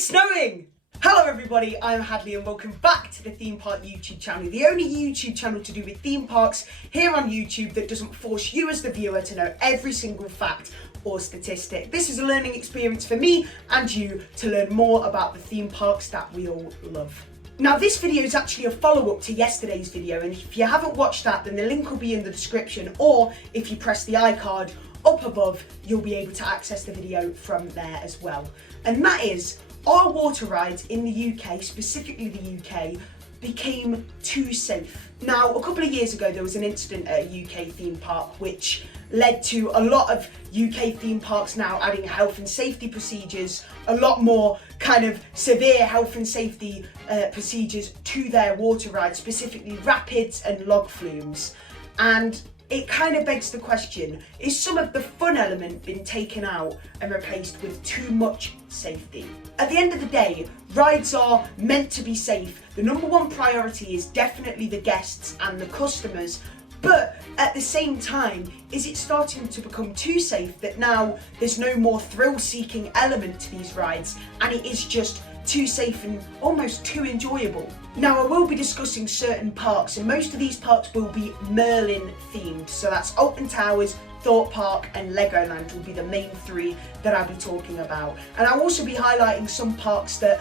It's snowing! Hello everybody, I'm Hadley and welcome back to the Theme Park YouTube channel, the only YouTube channel to do with theme parks here on YouTube that doesn't force you as the viewer to know every single fact or statistic. This is a learning experience for me and you to learn more about the theme parks that we all love. Now this video is actually a follow-up to yesterday's video, and if you haven't watched that then the link will be in the description, or if you press the iCard up above you'll be able to access the video from there as well. And that is, our water rides in the UK, specifically the UK, became too safe. Now, a couple of years ago there was an incident at a UK theme park which led to a lot of UK theme parks now adding health and safety procedures, a lot more kind of severe health and safety procedures to their water rides, specifically rapids and log flumes. And it kind of begs the question, is some of the fun element been taken out and replaced with too much safety? At the end of the day, rides are meant to be safe. The number one priority is definitely the guests and the customers, but at the same time, is it starting to become too safe that now there's no more thrill-seeking element to these rides and it is just too safe and almost too enjoyable? Now I will be discussing certain parks, and most of these parks will be Merlin themed, so that's Alton Towers, Thorpe Park and Legoland will be the main three that I'll be talking about. And I'll also be highlighting some parks that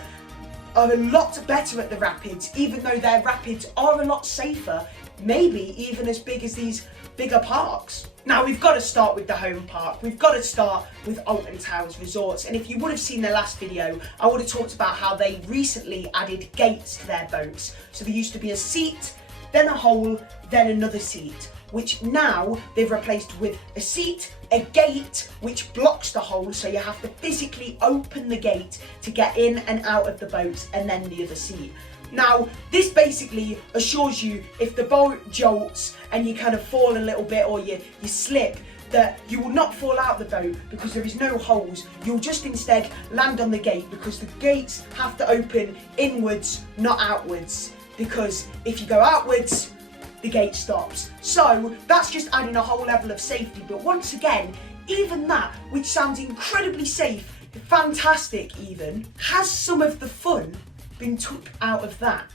are a lot better at the rapids, even though their rapids are a lot safer, maybe even as big as these bigger parks. Now we've got to start with the home park. We've got to start with Alton Towers Resorts, and if you would have seen the last video, I would have talked about how they recently added gates to their boats. So there used to be a seat, then a hole, then another seat, which now they've replaced with a seat, a gate which blocks the hole, so you have to physically open the gate to get in and out of the boat, and then the other seat. Now, this basically assures you if the boat jolts and you kind of fall a little bit or you slip, that you will not fall out the boat because there is no holes. You'll just instead land on the gate, because the gates have to open inwards, not outwards, because if you go outwards, the gate stops. So that's just adding a whole level of safety. But once again, even that, which sounds incredibly safe, fantastic even, has some of the fun been took out of that?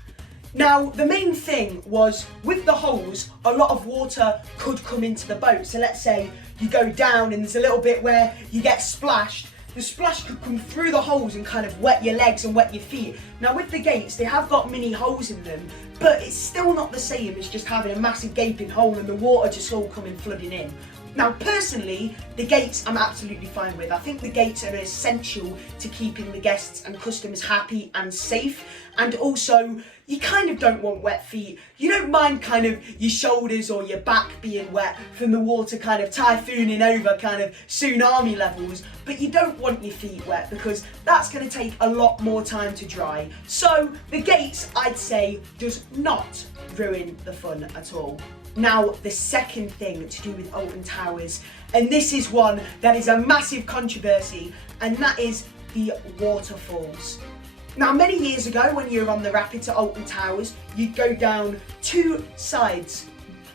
Now, the main thing was, with the holes, a lot of water could come into the boat. So let's say you go down and there's a little bit where you get splashed. The splash could come through the holes and kind of wet your legs and wet your feet. Now with the gates, they have got mini holes in them, but it's still not the same as just having a massive gaping hole and the water just all coming flooding in. Now personally, the gates I'm absolutely fine with. I think the gates are essential to keeping the guests and customers happy and safe, and also you kind of don't want wet feet. You don't mind kind of your shoulders or your back being wet from the water kind of typhooning over kind of tsunami levels, but you don't want your feet wet because that's going to take a lot more time to dry. So the gates, I'd say, does not ruin the fun at all. Now, the second thing to do with Alton Towers, and this is one that is a massive controversy, and that is the waterfalls. Now, many years ago, when you were on the rapids at Alton Towers, you'd go down two sides,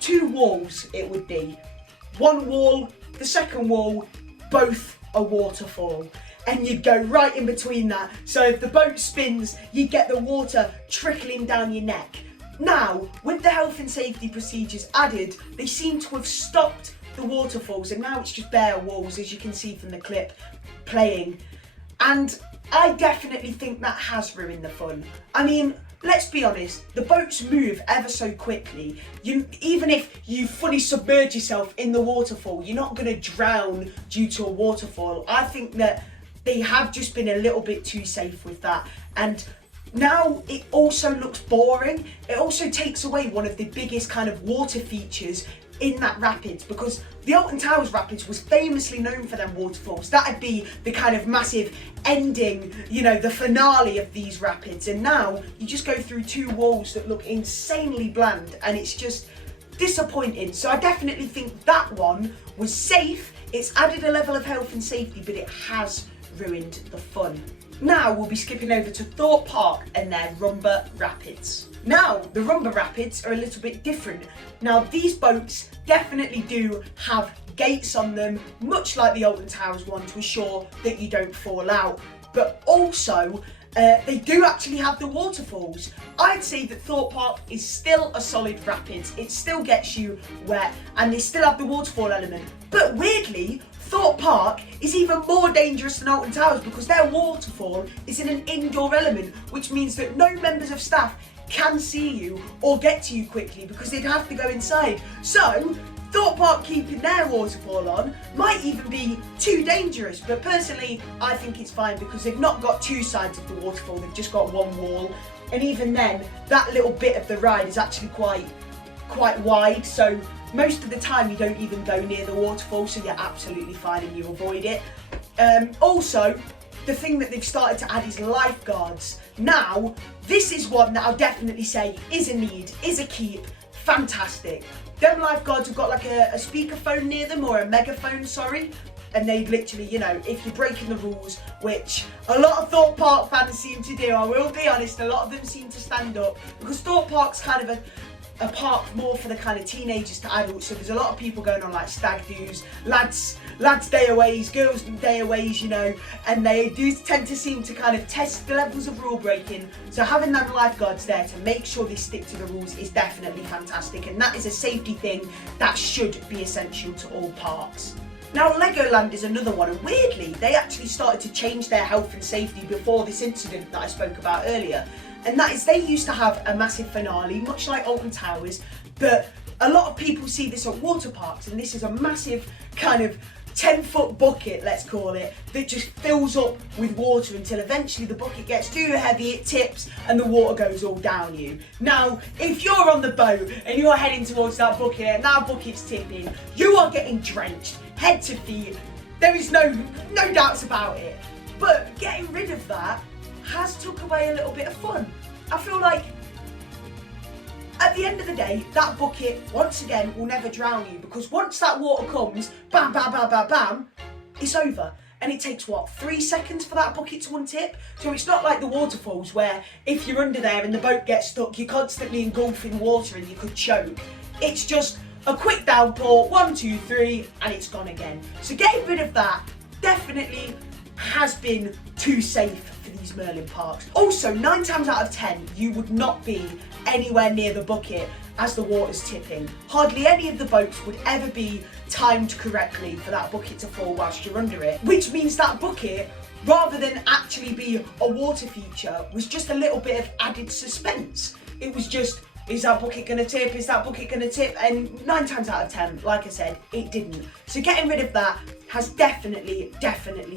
two walls it would be. One wall, the second wall, both a waterfall. And you'd go right in between that, so if the boat spins, you'd get the water trickling down your neck. Now, with the health and safety procedures added, they seem to have stopped the waterfalls, and now it's just bare walls, as you can see from the clip playing. And I definitely think that has ruined the fun. I mean, let's be honest, the boats move ever so quickly. Even if you fully submerge yourself in the waterfall, you're not going to drown due to a waterfall. I think that they have just been a little bit too safe with that, and now it also looks boring. It also takes away one of the biggest kind of water features in that rapids, because the Alton Towers Rapids was famously known for them waterfalls. That'd be the kind of massive ending, you know, the finale of these rapids, and now you just go through two walls that look insanely bland and it's just disappointing. So I definitely think that one was safe. It's added a level of health and safety, but it has ruined the fun. Now we'll be skipping over to Thorpe Park and their Rumba Rapids. Now, the Rumba Rapids are a little bit different. Now, these boats definitely do have gates on them, much like the Alton Towers one, to ensure that you don't fall out. but also they do actually have the waterfalls. I'd say that Thorpe Park is still a solid rapids. It still gets you wet and they still have the waterfall element. But weirdly, Thorpe Park is even more dangerous than Alton Towers because their waterfall is in an indoor element, which means that no members of staff can see you or get to you quickly because they'd have to go inside. So Thorpe Park keeping their waterfall on might even be too dangerous, but personally I think it's fine because they've not got two sides of the waterfall, they've just got one wall, and even then that little bit of the ride is actually quite wide, so most of the time you don't even go near the waterfall, so you're absolutely fine and you avoid it. Also, the thing that they've started to add is lifeguards. Now, this is one that I'll definitely say is a need, is a keep, fantastic. Them lifeguards have got like a speakerphone near them, or a megaphone, sorry, and they literally, you know, if you're breaking the rules, which a lot of Thorpe Park fans seem to do, I will be honest, a lot of them seem to stand up, because Thorpe Park's kind of a park more for the kind of teenagers to adults, so there's a lot of people going on like stag do's, lads dayaways, girls dayaways, you know, and they do tend to seem to kind of test the levels of rule breaking, so having them lifeguards there to make sure they stick to the rules is definitely fantastic, and that is a safety thing that should be essential to all parks. Now, Legoland is another one, and weirdly they actually started to change their health and safety before this incident that I spoke about earlier. And that is, they used to have a massive finale, much like Alton Towers, but a lot of people see this at water parks, and this is a massive kind of 10-foot bucket, let's call it, that just fills up with water until eventually the bucket gets too heavy, it tips, and the water goes all down you. Now, if you're on the boat and you're heading towards that bucket and that bucket's tipping, you are getting drenched, head to feet. There is no doubts about it. But getting rid of that has took away a little bit of fun. I feel like at the end of the day, that bucket, once again, will never drown you, because once that water comes, bam, bam, bam, bam, bam, it's over. And it takes, what, 3 seconds for that bucket to untip? So it's not like the waterfalls where if you're under there and the boat gets stuck, you're constantly engulfing water and you could choke. It's just a quick downpour, 1, 2, 3, and it's gone again. So getting rid of that definitely has been too safe for these Merlin parks. Also, 9 times out of 10, you would not be anywhere near the bucket as the water's tipping. Hardly any of the boats would ever be timed correctly for that bucket to fall whilst you're under it, which means that bucket, rather than actually be a water feature, was just a little bit of added suspense. It was just, is that bucket gonna tip? Is that bucket gonna tip? And 9 times out of 10, like I said, it didn't. So getting rid of that has definitely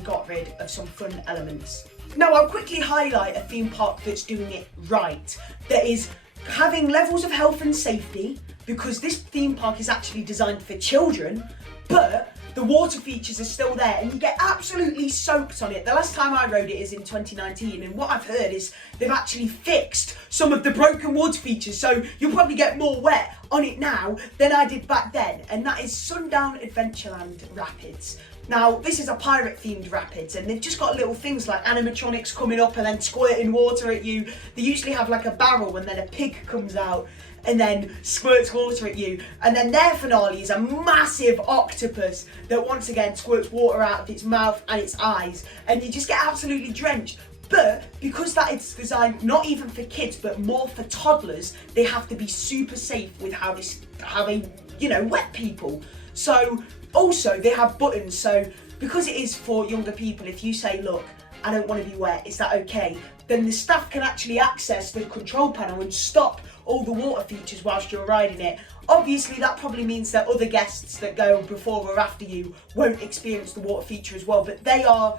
got rid of some fun elements. Now, I'll quickly highlight a theme park that's doing it right, that is having levels of health and safety, because this theme park is actually designed for children, but the water features are still there and you get absolutely soaked on it. The last time I rode it is in 2019, and what I've heard is they've actually fixed some of the broken water features, so you'll probably get more wet on it now than I did back then, and that is Sundown Adventureland Rapids. Now, this is a pirate themed rapids, and they've just got little things like animatronics coming up and then squirting water at you. They usually have like a barrel and then a pig comes out and then squirts water at you. And then their finale is a massive octopus that once again squirts water out of its mouth and its eyes, and you just get absolutely drenched. But because that is designed not even for kids but more for toddlers, they have to be super safe with how they, you know, wet people. So also they have buttons, so because it is for younger people, if you say, look, I don't want to be wet, is that okay? Then the staff can actually access the control panel and stop all the water features whilst you're riding it. Obviously that probably means that other guests that go before or after you won't experience the water feature as well, but they are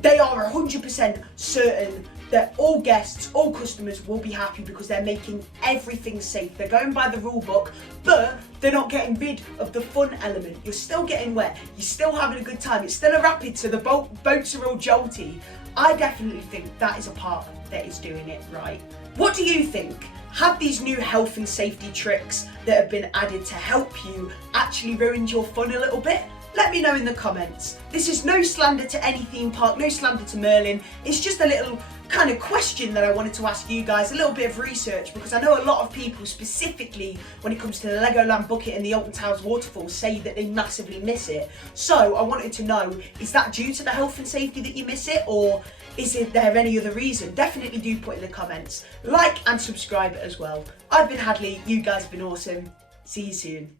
100% certain that all guests, all customers will be happy because they're making everything safe. They're going by the rule book, but they're not getting rid of the fun element. You're still getting wet, you're still having a good time, it's still a rapid, so the boats are all jolty. I definitely think that is a park that is doing it right. What do you think? Have these new health and safety tricks that have been added to help you actually ruined your fun a little bit? Let me know in the comments. This is no slander to any theme park, no slander to Merlin. It's just a little kind of question that I wanted to ask you guys, a little bit of research, because I know a lot of people, specifically when it comes to the Legoland Bucket and the Alton Towers waterfall, say that they massively miss it. So I wanted to know, is that due to the health and safety that you miss it, or Is there any other reason? Definitely do put in the comments. Like and subscribe as well. I've been Hadley, you guys have been awesome. See you soon.